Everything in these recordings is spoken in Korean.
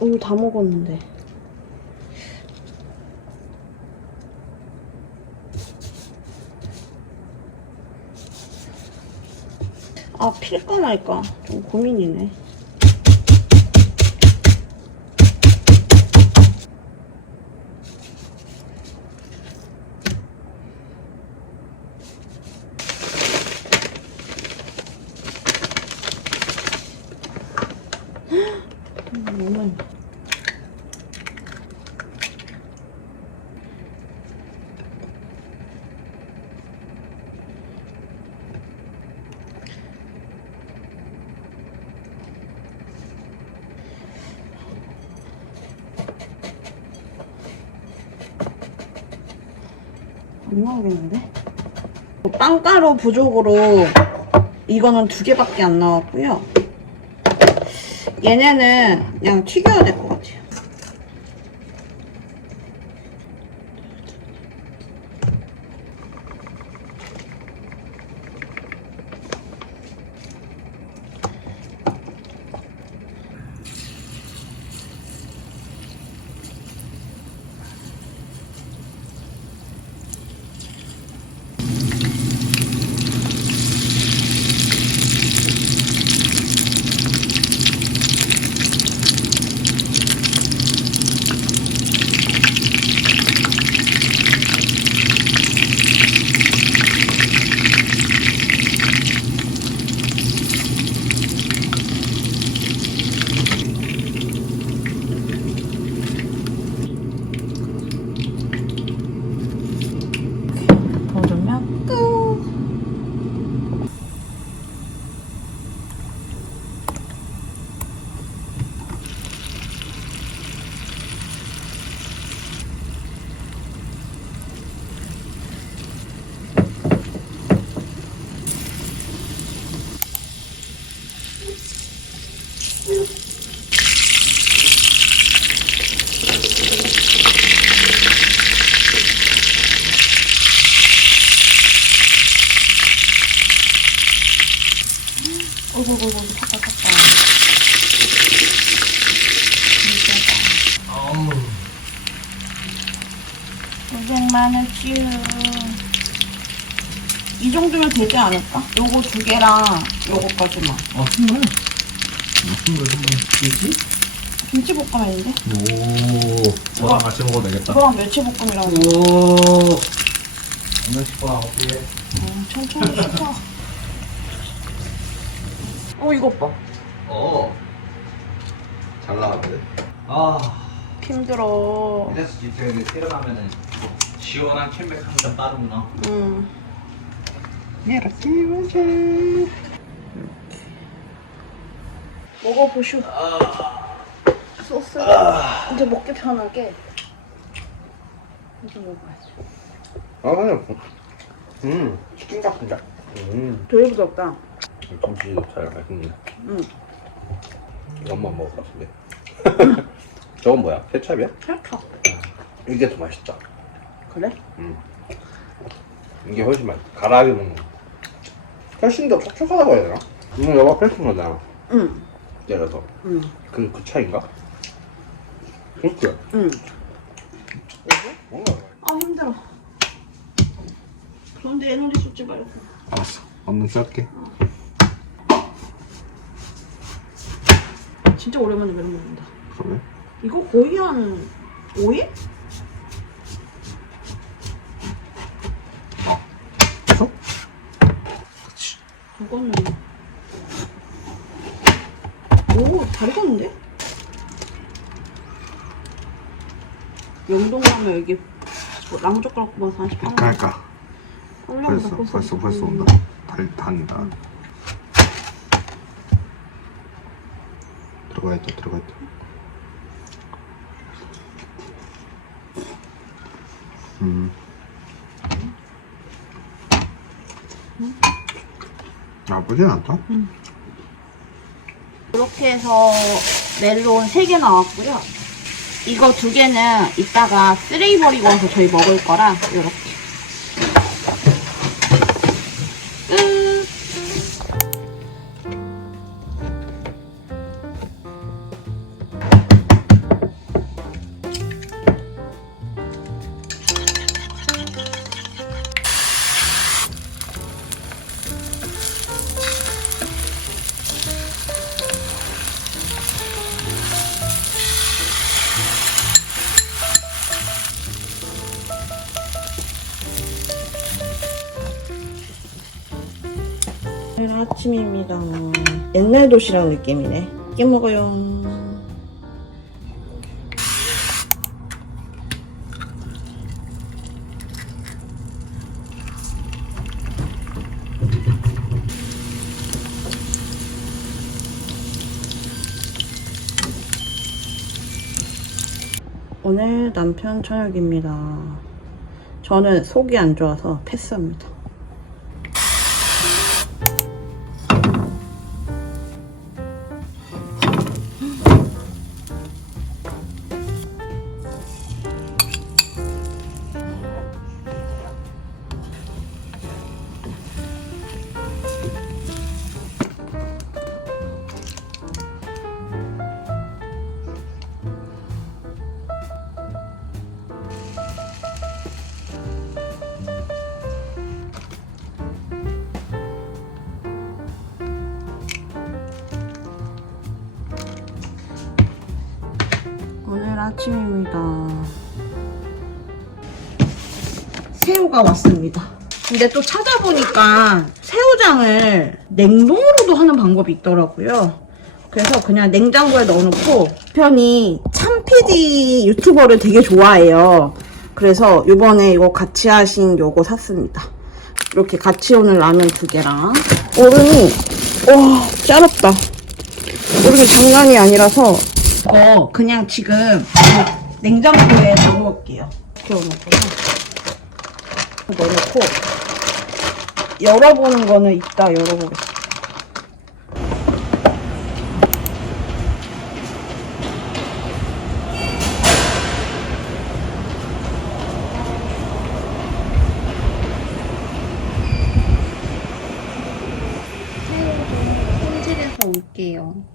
오늘 다 먹었는데. 아, 필까 말까. 좀 고민이네. 너무 많이. 안 나오겠는데? 빵가루 부족으로 이거는 두 개밖에 안 나왔고요. 얘네는 그냥 튀겨야 될 것 같아요. 더 넣으면 끝. 어이구, 어이구, 어이구, 탔다, 탔다. 고생 많았쥬. 이 되지 않을까? 요거 두 개랑 요거까지만. 아? 무슨 거 정말 뭐지? 김치볶음인데? 오, 저랑 같이 먹어도 되겠다. 이거랑 멸치볶음이랑 오, 오늘 식사 어떻게? 어, 천천히 시켜. 어, 이것 봐. 어, 잘 나왔는데. 아, 힘들어. 이래서 디테일이 일어나면은 시원한 캔백 한잔 따르구나. 응. 이렇게 이렇게. 먹어보슈. 소스. 이제 먹기 편하게. 이제 먹어야지. 아, 그냥, 음, 치킨 같은데. 음, 되게 부드럽다. 김치도 잘 맛있네. 응. 이것만 먹을 것 같은데. 저건 뭐야? 케찹이야? 살짝. 이게 더 맛있다. 그래? 음. 이게 훨씬 맛. 가라하게 먹는. 거. 훨씬 더 촉촉하다고 해야 되나? 이거 여가 펼친 거잖아. 응. 때려서. 응. 그, 그 차인가? 그렇지. 응. 뭔가. 아, 힘들어. 그런데 에너지 쏟지 말고. 알았어. 얼른 쌀게. 진짜 오랜만에 메론 먹는다. 그러네. 이거 거의 한 5일? 그래서? 이거는 오, 잘 익었는데? 영동 가면 여기 뭐 뽑아서 한씩 하는 그러니까. 하려고 벌써. 벌써, 벌써 음. 온다. 달, 단다. 들어가 있다, 들어가 있다. 음. 나쁘진 않다. 이렇게 해서 멜론 3개 나왔고요. 이거 두 개는 이따가 쓰레기 버리고 와서 저희 먹을 거라 이렇게. 옛날 도시락 느낌이네. 깨 먹어요. 오늘 남편 저녁입니다. 저는 속이 안 좋아서 패스합니다. 아침입니다. 새우가 왔습니다. 근데 또 찾아보니까 새우장을 냉동으로도 하는 방법이 있더라고요. 그래서 그냥 냉장고에 넣어놓고 편이 참PD 유튜버를 되게 좋아해요. 그래서 요번에 이거 같이 하신 요거 샀습니다. 이렇게 같이 오는 라면 두 개랑 얼음이 와 짜롭다. 얼음이 장난이 아니라서 이거 그냥 지금 냉장고에 넣어놓을게요. 이렇게 넣어놓고요. 넣어놓고 열어보는 거는 이따 열어보겠습니다. 손질해서 올게요.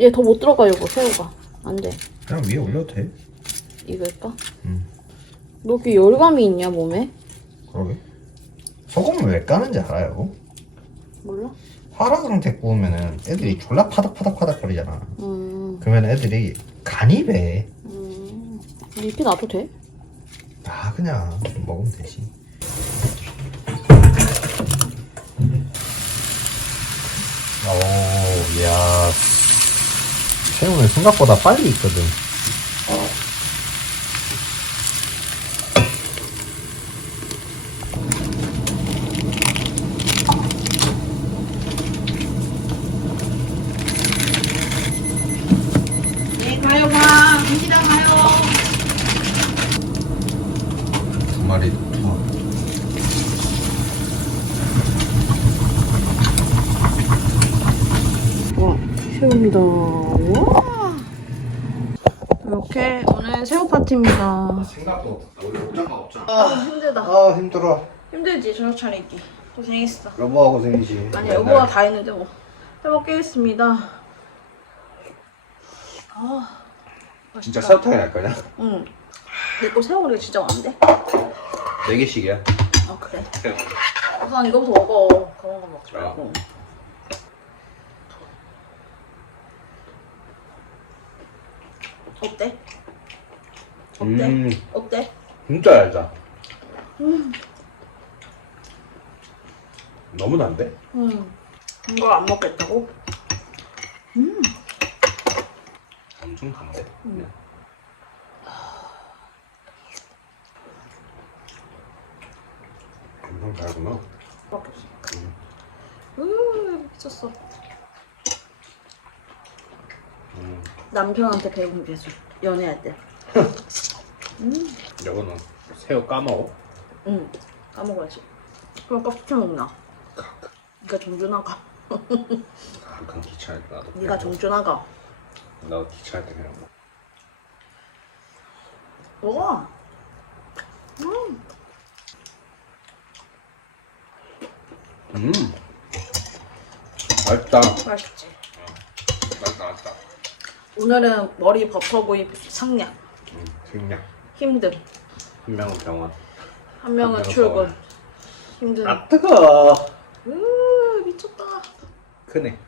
얘 더 못 들어가 요거 새우가 안 돼. 그냥 위에 올려도 돼. 이거일까? 음. 너 이렇게 열감이 있냐 몸에? 그러게. 소금을 왜 까는지 알아요? 몰라? 화라 상태 구우면은 애들이 졸라 파닥파닥파닥 거리잖아. 음, 그러면 애들이 간이 배. 음. 이렇게 놔도 돼? 아 그냥 먹으면 되지. 오, 야. 새우는 생각보다 빨리 익거든. 네, 가요, 가. 김치당 가요. 두 마리 두. 와, 새우입니다. 와. 이렇게 오늘 새우 파티입니다. 생각보다 우리 옷장가 없잖아. 아, 힘들다. 아 힘들어. 힘들지, 저녁 차리기. 고생했어. 여보가 고생이지. 아니, 여보가 다 했는데 뭐. 해먹겠습니다. 아, 진짜 새우탕이 날 거냐? 응. 내거 새우가 진짜 많은데? 네 개씩이야. 아, 그래. 우선 이거부터 먹어. 그런 거 먹지 말고. 어 때? 어때? 음, 어때? 진짜 얇다. 너무 난데? 음. 이걸 안 먹겠다고? 엄청 단데? 음. 엄청 달구나. 밖에 없어. 으, 미쳤어. 음, 남편한테 배운 기술. 연애할 때. 이거는 새우 까먹어? 응. 까먹어야지. 그럼 깍 시켜 먹나? 네가 정준하가. 아, 그건 귀찮을 때 나도. 네가 정준하가. 나도 귀찮을 때 그냥 먹어. 먹어. 음. 음, 맛있다. 맛있지. 맛있다, 맛있다. 오늘은 머리 버터구이 상냥. 음, 생략. 힘듦. 한 명은 병원. 한 명은 출근. 힘든. 아 뜨거. 으 미쳤다. 크네.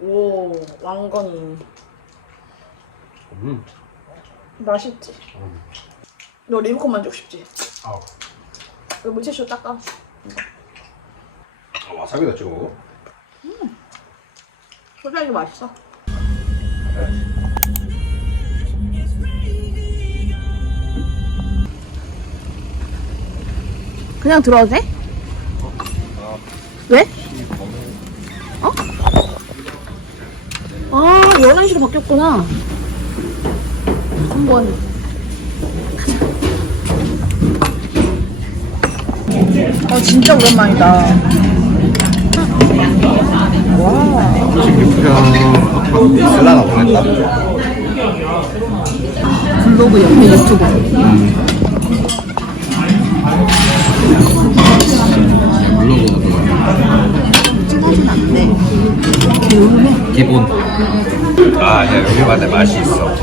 오 왕건이 음, 맛있지. 음. 너 리모컨 만지고 싶지? 아우. 이거 물티슈 닦아. 아, 와사비도 찍어 먹어? 소주하기 맛있어. 그냥 들어도 돼? 왜? 어? 아, 11시로 바뀌었구나. 한번 가자. 어, 진짜 오랜만이다. 쓸라나 보냈다. 블로그 옆에 유튜 버. 기본. 아, 야, 여기만의 맛이 있어.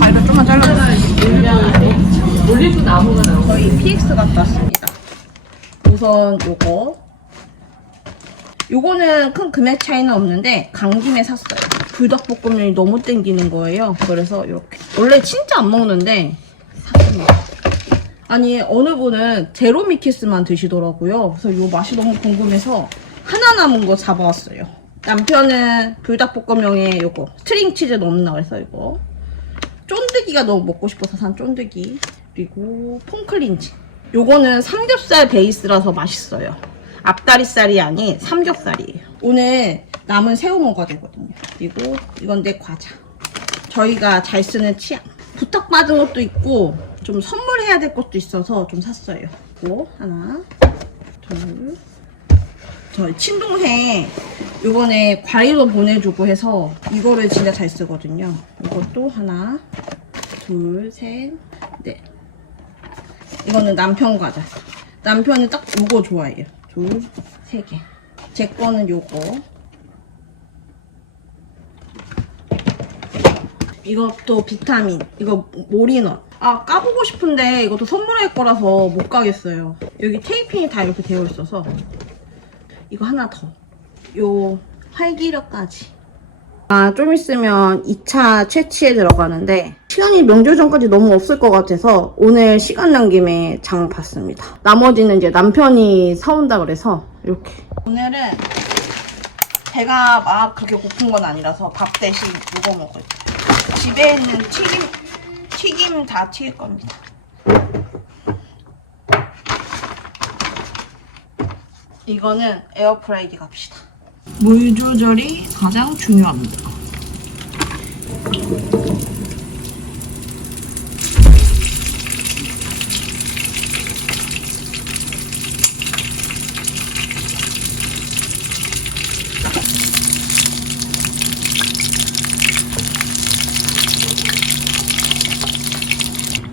가위로 좀만 잘라주세요. 올리브 나무가 나오고. 저희 PX 갔다 왔습니다. 우선 요거. 요거는 큰 금액 차이는 없는데 간 김에 샀어요. 불닭볶음면이 너무 땡기는 거예요. 그래서 이렇게. 원래 진짜 안 먹는데 샀습니다. 아니 어느 분은 제로 미키스만 드시더라고요. 그래서 요 맛이 너무 궁금해서 하나 남은 거 잡아왔어요. 남편은 불닭볶음면에 요거 스트링 치즈 넣는다 그래서 이거. 쫀득이가 너무 먹고 싶어서 산 쫀득이. 그리고 폼클린즈 요거는 삼겹살 베이스라서 맛있어요. 앞다리살이 아닌 삼겹살이에요. 오늘 남은 새우 먹어야 되거든요. 그리고 이건 내 과자. 저희가 잘 쓰는 치약. 부탁받은 것도 있고 좀 선물해야 될 것도 있어서 좀 샀어요 이거 하나 둘 저희 친동생 요번에 과일로 보내주고 해서 이거를 진짜 잘 쓰거든요. 이것도 하나, 둘, 셋, 넷. 이거는 남편 과자. 남편은 딱 요거 좋아해요. 둘, 세 개. 제 거는 요거. 이것도 비타민. 이거 모리넛. 아, 까보고 싶은데 이것도 선물할 거라서 못 가겠어요. 여기 테이핑이 다 이렇게 되어 있어서. 이거 하나 더. 요 활기력까지. 아, 좀 있으면 2차 채취에 들어가는데 시간이 명절 전까지 너무 없을 것 같아서 오늘 시간 난 김에 장 봤습니다. 나머지는 이제 남편이 사온다 그래서 이렇게. 오늘은 배가 막 그렇게 고픈 건 아니라서 밥 대신 이거 먹을. 집에 있는 튀김, 튀김 다 튀길 겁니다. 이거는 에어프라이기 갑시다. 물 조절이 가장 중요합니다.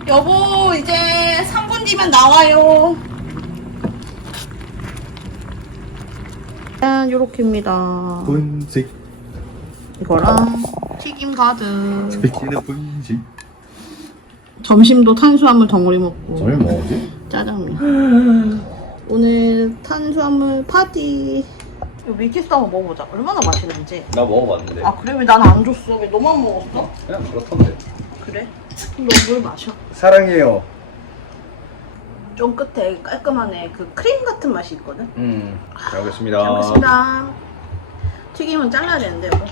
여보, 이제 3분 뒤면 나와요. 짠, 요렇게입니다. 분식. 이거랑 튀김 가득. 스피치는 분식. 점심도 탄수화물 덩어리 먹고 저희 뭐지? 짜장면. 오늘 탄수화물 파티. 이거 밀키스 한번 먹어보자. 얼마나 맛있는지. 나 먹어봤는데. 아 그래 왜 난 안 줬어? 왜 너만 먹었어? 그냥 그렇던데. 그래? 너물 마셔. 사랑해요. 좀 끝에 깔끔하네. 그 크림 같은 맛이 있거든. 음, 잘 먹겠습니다. 잘 먹겠습니다. 튀김은 잘라야 되는데 이거.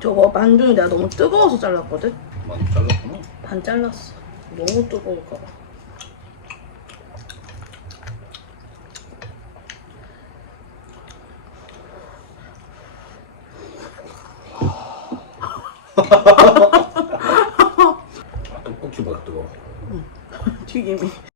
저거 만두는 내가 너무 뜨거워서 잘랐거든. 많이 잘랐구나. 반 잘랐어. 너무 뜨거울까봐. 떡볶이보다 뜨거워. 튀김이.